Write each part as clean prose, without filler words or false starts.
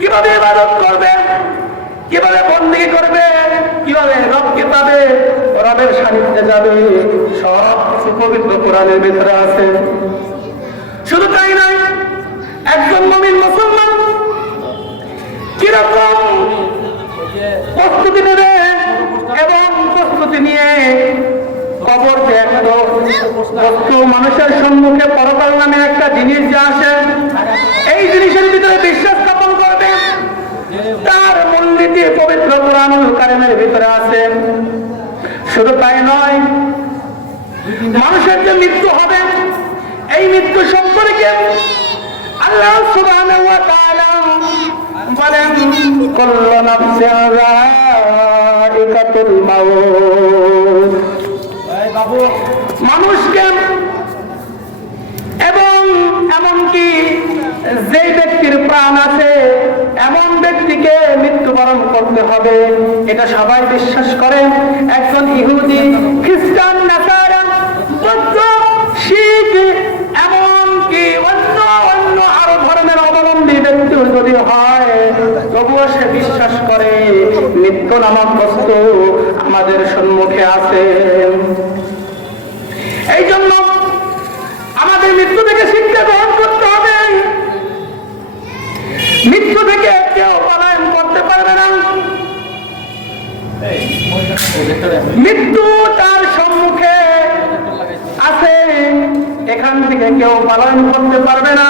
কিভাবে ইবাদত করবে, কিভাবে বন্দেগী করবে, কিভাবে রবকে পাবে, রবের সান্নিধ্যে যাবে, সব কিছু পবিত্র কোরআনের ভিতরে আছে। শুধু তাই নয়, একজন মুমিন মুসলমান কিরকম প্রস্তুতি নেবে এবং প্রস্তুতি নিয়ে কবর যে একটা বস্তু মানুষের সম্মুখে পরকাল নামে একটা জিনিস যে আসে, এই জিনিসের ভিতরে বিশ্বাস স্থাপন করবে, তার মূলনীতি পবিত্র কোরআনুল কারীমের ভিতরে আছে। শুধু তাই নয়, মানুষের যে মৃত্যু হবে, এই মৃত্যু সম্পর্কে আল্লাহ সুবহানাহু ওয়া তাআলা বলেন, কুল্লু নাফসিন যায়িকাতুল মাউত। মানুষকে এবং এমনকি যে ব্যক্তির প্রাণ আছে এমন ব্যক্তিকে মৃত্যুবরণ করতে হবে, এটা সবাই বিশ্বাস করে। একজন ইহুদি, খ্রিস্টান, নাসারা, বৌদ্ধ, শিখ, এমনকি অন্য অন্য আরো ধর্মের অবলম্বী ব্যক্তি যদি হয়, তবুও সে বিশ্বাস করে মৃত্যু নামক বস্তু আমাদের সম্মুখে আছে। এই জন্য আমাদের মৃত্যু থেকে শিক্ষা গ্রহণ করতে হবে। মৃত্যু থেকে কেউ পলায়ন করতে পারবে না। মৃত্যু তার সম্মুখে আছে, এখান থেকে কেউ পলায়ন করতে পারবে না।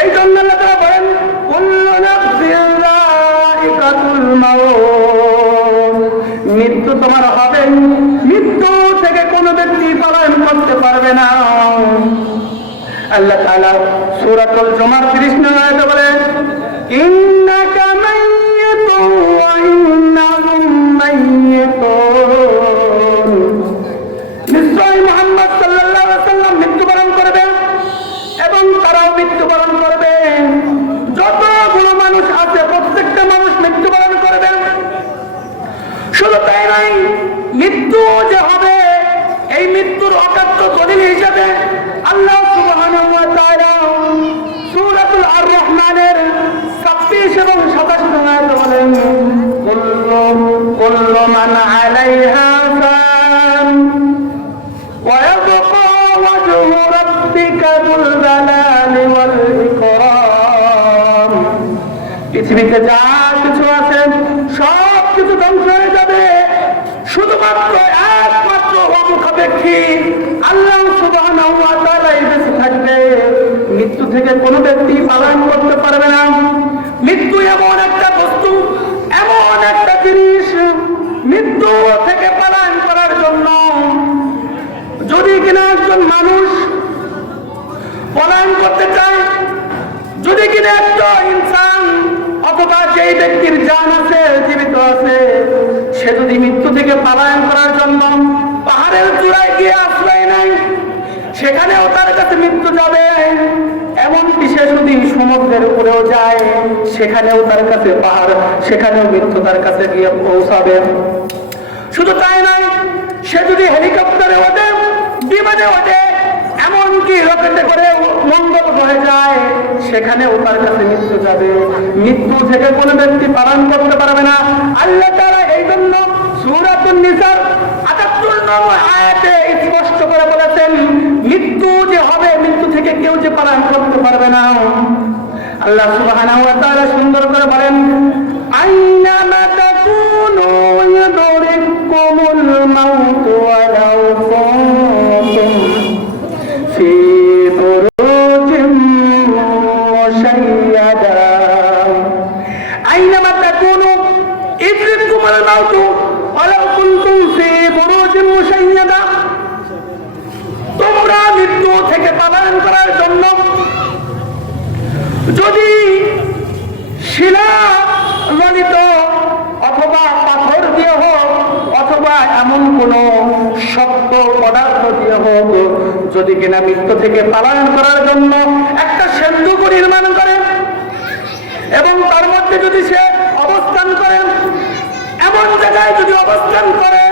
এই জন্য আল্লাহ তাআলা বলেন, কুল্লু নাফসিন যায়িকাতুল মাউত। মৃত্যু তোমার হবে, মৃত্যু থেকে কোনো ব্যক্তি পলায়ন করতে পারবে না। আল্লাহ তাআলা সূরাতুল জুমার 30 নম্বর আয়াতে বলেন, ইন্নাকা মাইয়িতুন ওয়া ইন্নাহুম মাইয়িতুন। নিশ্চয় মুহাম্মদ সাল্লাল্লাহু আলাইহি ওয়াসাল্লাম মৃত্যুবরণ করবে এবং তারাও মৃত্যুবরণ করবে। যতগুলো মানুষ আছে প্রত্যেকটা মানুষ মৃত্যুবরণ করবে। শুধু তাই নয়, মৃত্যু যে হবে, এই মৃত্যুর অকাট্য দলিল হিসেবে আল্লাহ সুবহানাহু ওয়া তাআলা সূরাতুল আর-রহমানের 26 এবং 27 আয়াতে বলেন, কুল্লু মান আলাইহা ফান ওয়া ইয়াবকা ওয়াজহু রাব্বিকা যুল জালালি ওয়াল ইকরাম। পৃথিবীতে যা কিছু আছে সব কিছু ধ্বংস হয়ে যাবে, শুধুমাত্র একমাত্র অমুখাপেক্ষী আল্লাহ সুবহানাহু ওয়া তাআলা বেঁচে থাকবে। মৃত্যু থেকে কোনো ব্যক্তি পলায়ন করতে পারবে না। মৃত্যু এমন একটা বস্তু, এমন একটা জিনিস, মৃত্যু থেকে পলায়ন করার জন্য যদি কিনা একজন মানুষ পলায়ন করতে চায়, যদি কিনা একটা ইনসান অথবা যেই ব্যক্তির জান আছে, জীবিত আছে, সে যদি মৃত্যু থেকে পলায়ন করার জন্য পাহাড়ের চূড়ায় গিয়ে আশ্রয় নেয়, সেখানেও তার কাছে মৃত্যু যাবে। এমনকি সে যদি সমুদ্রের উপরেও যায়, সেখানেও তার কাছে পাহাড়, সেখানেও মৃত্যু তার কাছে গিয়ে পৌঁছাবে। শুধু তাই নয়, সে যদি হেলিকপ্টারে ওঠে, বিমানে ওঠে, এমনকি রকেটে করে মঙ্গল গ্রহে যায়, সেখানেও তার কাছে মৃত্যু যাবে। মৃত্যু থেকে কোনো ব্যক্তি পালন করতে পারবে না। আল্লাহ তাআলা এই জন্য সূরাতুন নিসার ৭৮ নম্বর আয়াতে স্পষ্ট করে বলেছেন, মৃত্যু যে হবে, মৃত্যু থেকে কেউ যে পালন করতে পারবে না। আল্লাহ সুবহানাহু ওয়া তাআলা সুন্দর করে বলেন, আইনামা তাকুনু ইউদরিকুমুল মাউত ওয়ালাউ কুনতুম ফি বুরুজিন মুশাইয়াদা। আইনামা তাকুনু ইউদরিকুমুল মাউত ওয়ালাউ কুনতুম ফি বুরুজিন মুশাইয়াদা। তোমরা মৃত্যু থেকে পলায়ন করার জন্য যদি শিলা জনিত অথবা পাথর দিয়ে হোক অথবা এমন কোন শক্ত পদার্থ দিয়ে হোক, যদি কিনা মৃত্যু থেকে পলায়ন করার জন্য একটা সেতু নির্মাণ করেন এবং তার মধ্যে যদি সে অবস্থান করেন, এমন জায়গায় যদি অবস্থান করে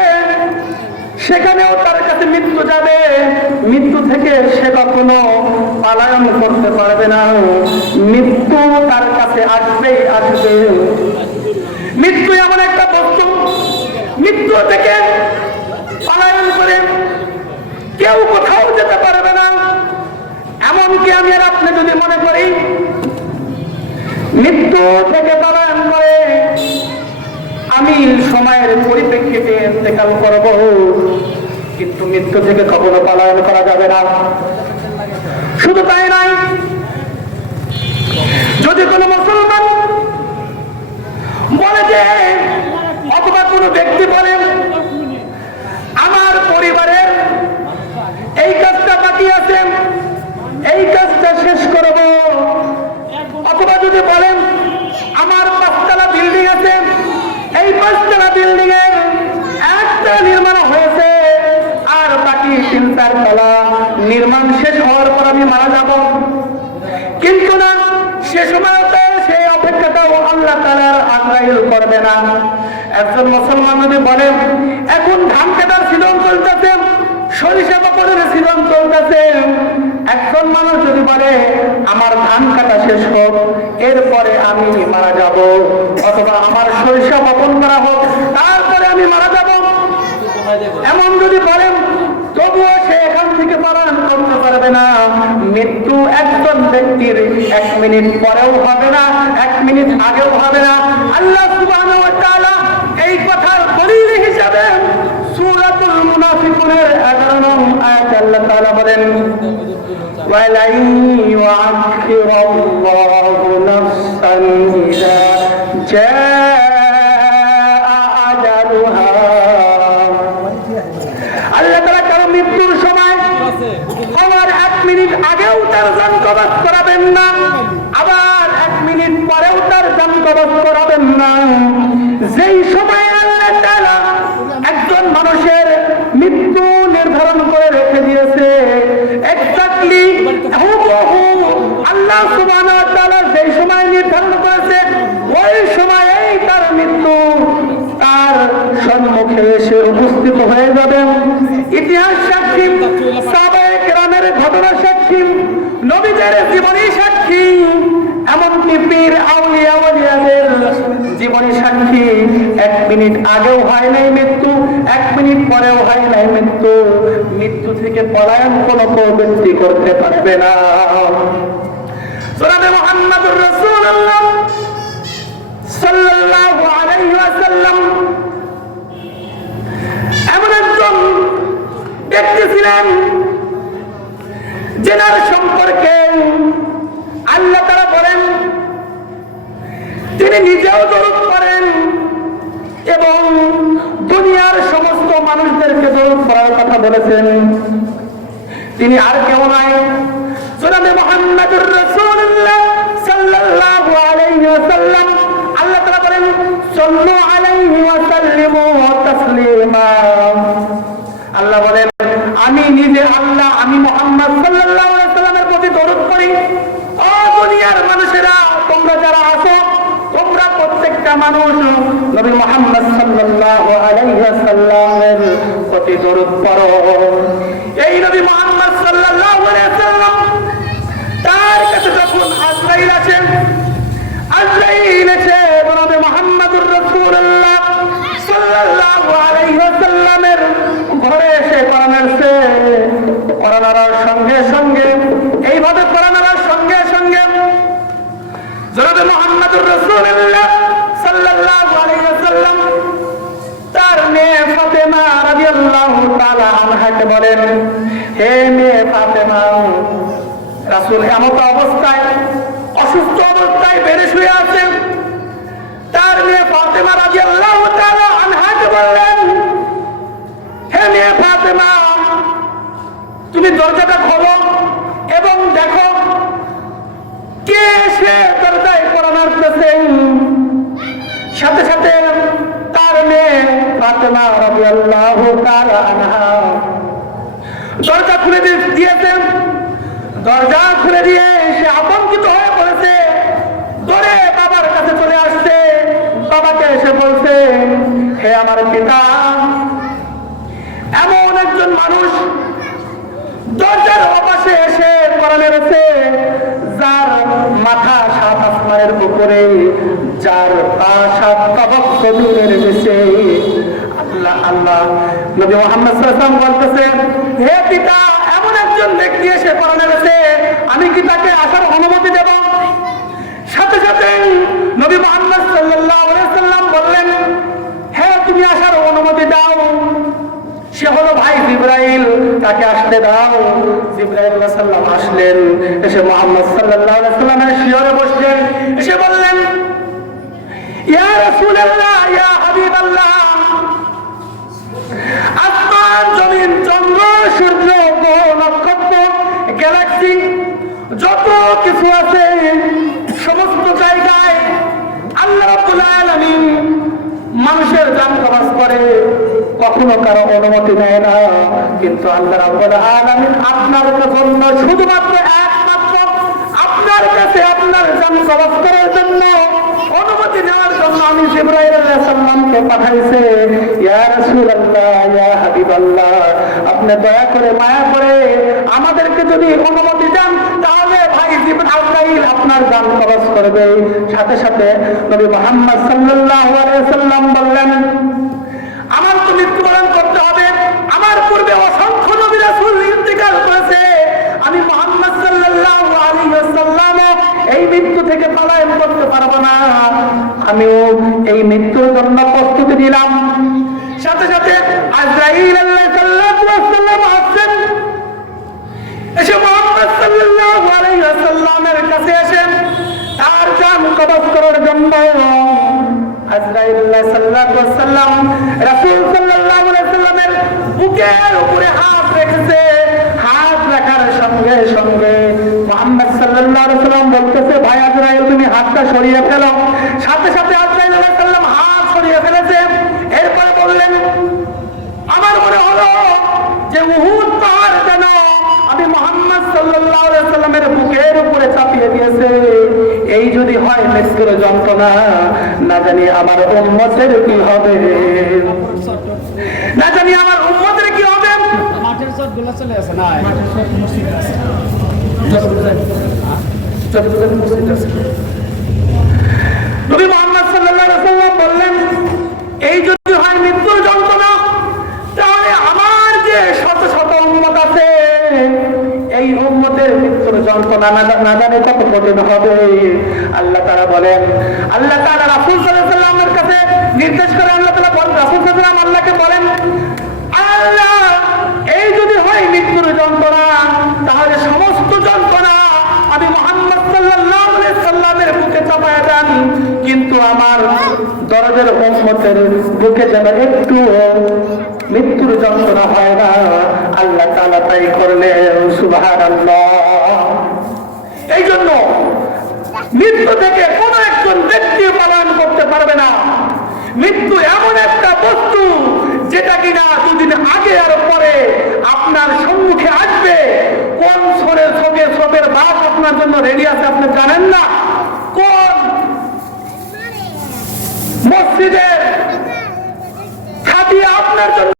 সেখানেও তার কাছে মৃত্যু যাবে, মৃত্যু থেকে সে কখনো পলায়ন করতে পারবে না, মৃত্যু তার কাছে আসবেই আসবে। মৃত্যু এমন একটা বস্তু, মৃত্যু থেকে পলায়ন করে কেউ কোথাও যেতে পারবে না। এমনকি আমি আর আপনি যদি মনে করি মৃত্যু থেকে পলায়ন করে আমি সময়ের পরিপ্রেক্ষিতে ইন্তেকাল করব, কিন্তু মৃত্যু থেকে কখনো পলায়ন করা যাবে না। শুধু তাই নয়, যদি কোনো মুসলমান বলে যে, অথবা কোনো ব্যক্তি বলেন আমার পরিবারের এই কাজটা বাকি আছে, এই কাজটা শেষ করব, অথবা যদি বলেন আমার 5তলা বিল্ডিং আছে, এই 5তলা বিল্ডিং এর একটা নির্মাণ হয়েছে আর বাকি 3-4 তলা নির্মাণ শেষ হওয়ার পর আমি মারা যাব, কিন্তু না, সে সময়তে সেই অপেক্ষাটাও আল্লাহ তাআলার আগ্রাহ্য করবে না। একজন মুসলমান যদি বলে এখন ধান কাটার সিজন চলতেছে, সরিষা বপনের সিজন চলতেছে, একজন মানুষ যদি বলে আমার ধান কাটা শেষ হোক এরপরে আমি মারা যাব, অথবা আমার সরিষা বপন করা হোক তারপরে আমি মারা যাব, এমন যদি বলেন, তবুও সে এখান থেকে পলায়ন করতে পারবে না। মৃত্যু একজন ব্যক্তির 1 মিনিট পরেও হবে না, 1 মিনিট আগেও হবে না। আল্লাহ সুবহানাহু ওয়া তাআলা এই কথার দলিল হিসাবে সূরাতুল মুনাফিকুনের 11 নং আয়াতে আল্লাহ তাআলা বলেন, ওয়ালাই ইউআখিরুল্লাহু নাফসান ইযা জাআ আজালুহা। আল্লাহ তাআলা কারো মৃত্যুর সময় আমার 1 মিনিট আগেও তার জান কবজ করাবেন না, আবার 1 মিনিট পরেও তার জান কবজ করাবেন না। যেই সময় আল্লাহ তাআলা একজন মানুষের মৃত্যু নির্ধারণ করে রেখে দিয়েছে, এক্স্যাক্টলি হুবহু আল্লাহ সুবহানাহু ওয়া তাআলা যেই সময় নির্ধারণ করেছে ওই সময়েই তার মৃত্যু তার সম্মুখে এসে উপস্থিত হয়ে যাবে। ইতিহাস সাক্ষী, সাহাবায়ে কেরামের ঘটনা সাক্ষী, নবীদের জীবনী সাক্ষী, এমনকি পীর আউলিয়া ওয়ালিয়াদের জীবনী সাক্ষী। 1 মিনিট আগেও হয় নাই মৃত্যু, 1 মিনিট পরেও হয় নাই মৃত্যু। মৃত্যু থেকে পলায়ন কোনো ব্যক্তি করতে পারবে না। জনাবে মুহাম্মদুর রাসূলুল্লাহ সাল্লাল্লাহু আলাইহি ওয়াসাল্লাম এমন একজন ব্যক্তি ছিলেন যার সম্পর্কে আল্লাহ তাআলা বলেন তিনি নিজেও দরুদ পড়েন এবং দুনিয়ার সমস্ত মানুষদেরকে দরুদ পড়ার কথা বলেছেন। তিনি আর কেউ নয়, জনাবে মুহাম্মদুর রাসূলুল্লাহ সাল্লাল্লাহু আলাইহি ওয়াসাল্লাম। আল্লাহ তাআলা বলেন সাল্লু আলাইহি ওয়া সাল্লিমু তাসলিমা। আল্লাহ বলেন আমি নিজে আল্লাহ, আমি মুহাম্মদ সাল্লাল্লাহু আলাইহি ওয়াসাল্লামের প্রতি দরুদ পড়ি। ও দুনিয়ার মানুষেরা, তোমরা যারা আছো, তোমরা প্রত্যেকটা মানুষ নবী মুহাম্মদ সাল্লাল্লাহু আলাইহি ওয়াসাল্লামের প্রতি দরুদ পড়ো। এই নবী মুহাম্মদ সাল্লাল্লাহু আলাইহি ওয়াসাল্লাম তার কাছে যখন আজরাইল আসেন, আজরাইল এসে নবী মুহাম্মদুর রাসূলুল্লাহ সাল্লাল্লাহু আলাইহি ওয়াসাল্লামের ঘরে এসে কোরআনের সঙ্গে সঙ্গে এইভাবে কোরআনের সঙ্গে সঙ্গে জনাবে মুহাম্মদুর রাসূলুল্লাহ সাল্লাল্লাহু আলাইহি ওয়াসাল্লাম তার মেয়ে ফাতেমা রাদিয়াল্লাহু তাআলা আনহাকে বলেন, হে মেয়ে ফাতেমা, রাসূল এমত অবস্থায়, অসুস্থ অবস্থায় বেড়ে শুয়ে আছেন। তার মেয়ে ফাতেমা রাদিয়াল্লাহু তাআলা আনহাকে বললেন, হে মেয়ে ফাতেমা, তুমি দরজাটা খোলো এবং দেখো কে এসে দরজায় কোরআন পড়তেছে। সাথে সাথে তার মেয়ে ফাতেমা রাদিয়াল্লাহু তাআলা আনহা দরজা খুলে দিয়েছেন। দরজা খুলে দিয়ে সে আতঙ্কিত হয়ে পড়েছে, দৌড়ে বাবার কাছে চলে আসছে। বাবাকে এসে বলছে, হে আমার পিতা, এমন মানুষ দরজার ওপাশে এসে পড়া মেরেছে, যার মাথা 7 আসমানের উপরে, যার পা 7 তবক জমিনে রেখেছে। আল্লাহ আল্লাহ নবী মুহাম্মদ সাল্লাল্লাহু আলাইহি ওয়াসাল্লাম বলতেছেন, হে পিতা, এমন একজন ব্যক্তি এসে পড়া মেরেছে, আমি কি তাকে আসার অনুমতি দেব? সাথে সাথে নবী মুহাম্মদ সাল্লাল্লাহু আলাইহি ওয়াসাল্লাম বললেন, হ্যাঁ তুমি আসার অনুমতি দাও। সে হলো ভাই জিবরাইল, তাকে আসতে দাও। জিবরাইল আলাইহিস সালাম আসলেন, এসে মুহাম্মদ সাল্লাল্লাহু আলাইহি ওয়াসাল্লামের শিয়রে বসলেন, এসে বললেন, ইয়া রাসূলুল্লাহ, ইয়া হাবিবাল্লাহ, আসমান জমিন চন্দ্র সূর্য গ্রহ নক্ষত্র গ্যালাক্সি যত কিছু আছে সমস্ত জায়গায় আল্লাহ রাব্বুল আলামিন মানুষের জান কবজ করে, কখনো কারো অনুমতি নেয় না। কিন্তু আল্লাহ রাব্বুল আলামিন আপনার জন্য, শুধুমাত্র একমাত্র আপনার কাছে আপনার জান কবজ করার জন্য, অনুমতি নেওয়ার জন্য আমি জিবরাইল আলাইহিস সালামকে পাঠাইছে। ইয়া রাসূলুল্লাহ, ইয়া হাবিবাল্লাহ, আপনি দয়া করে মায়া করে আমাদেরকে যদি অনুমতি দেন, তাহলে ভাই জিবরাইল আপনার জান কবজ করবে। সাথে সাথে নবী মুহাম্মদ সাল্লাল্লাহু আলাইহি ওয়াসাল্লাম বললেন, আমার তো মৃত্যুবরণ করতে হবে, আমার পূর্বে অসংখ্য নবী রাসূল ইন্তেকাল করেছে, আমি মুহাম্মদ সাল্লাল্লাহু আলাইহি ওয়াসাল্লাম এই মৃত্যু থেকে পলায়ন করতে পারবো না, আমিও এই মৃত্যুর জন্য প্রস্তুতি নিলাম। সাথে সাথে আজরাইল আলাইহিস সালাম আসেন, এসে মুহাম্মদ সাল্লাল্লাহু আলাইহি ওয়াসাল্লামের কাছে এসেন তার জান কবজ করার জন্য। আজরাইল সাল্লাল্লাহু আলাইহি ওয়াসাল্লাম রাসূল সাল্লাল্লাহু আলাইহি ওয়াসাল্লামের বুকের উপরে হাত রেখেছে। হাত রাখার সঙ্গে সঙ্গে মুহাম্মদ সাল্লাল্লাহু আলাইহি ওয়াসাল্লাম বলতেছে, ভাই আজরাইল, তুমি হাতটা সরিয়ে ফেলো। সাথে সাথে আজরাইল আলাইহিস সালাম হাত সরিয়ে ফেলেছে। এরপরে বললেন, আমার মনে হলো যে উহুদ পাহাড় যেন আমি মুহাম্মদ সাল্লাল্লাহু আলাইহি ওয়াসাল্লামের বুকের উপরে চাপিয়ে দিয়েছে। এই যদি হয় মৃত্যুর যন্ত্রণা, না জানি আমার উম্মতের কি হবে, না জানি আমার উম্মতের কি হবে। মাঠের সব গুলো চলে আসে না, নবী মুহাম্মদ সাল্লাল্লাহু আলাইহি ওয়াসাল্লাম বললেন, এই যদি হয় মৃত্যুর যন্ত্রণা, তাহলে আমার যে শত শত উম্মত আছে, এই উম্মতের মৃত্যুর যন্ত্রণা না জানি কত কঠিন হবে। আল্লাহ তাআলা বলেন, আল্লাহ তাআলা রাসূল সাল্লাল্লাহু আলাইহি ওয়াসাল্লামের কাছে নির্দেশ করে, আল্লাহ তাআলা বলেন, রাসূল সাল্লাল্লাহু আলাইহি ওয়াসাল্লাম আল্লাহকে বলেন, আল্লাহ, এই যদি হয় মৃত্যুর যন্ত্রণা, তাহলে সমস্ত যন্ত্রণা আমি মুহাম্মদ সাল্লাল্লাহু আলাইহি ওয়াসাল্লামের বুকে চাপায়া দেন, কিন্তু আমার দরদের উম্মতের বুকে যেন একটু মৃত্যুর যন্ত্রণা হয় না। আল্লাহ তাআলা তাই করলেন, সুবহানাল্লাহ। এই জন্য মৃত্যু থেকে কোনো একজন ব্যক্তি পলায়ন করতে পারবে না। মৃত্যু এমন একটা বস্তু যেটা কিনা দুদিন আগে আর পরে আপনার সম্মুখে আসবে। কোন সবের বাস আপনার জন্য রেডি আছে আপনি জানেন না। কোন মসজিদের খাটিয়া আপনার জন্য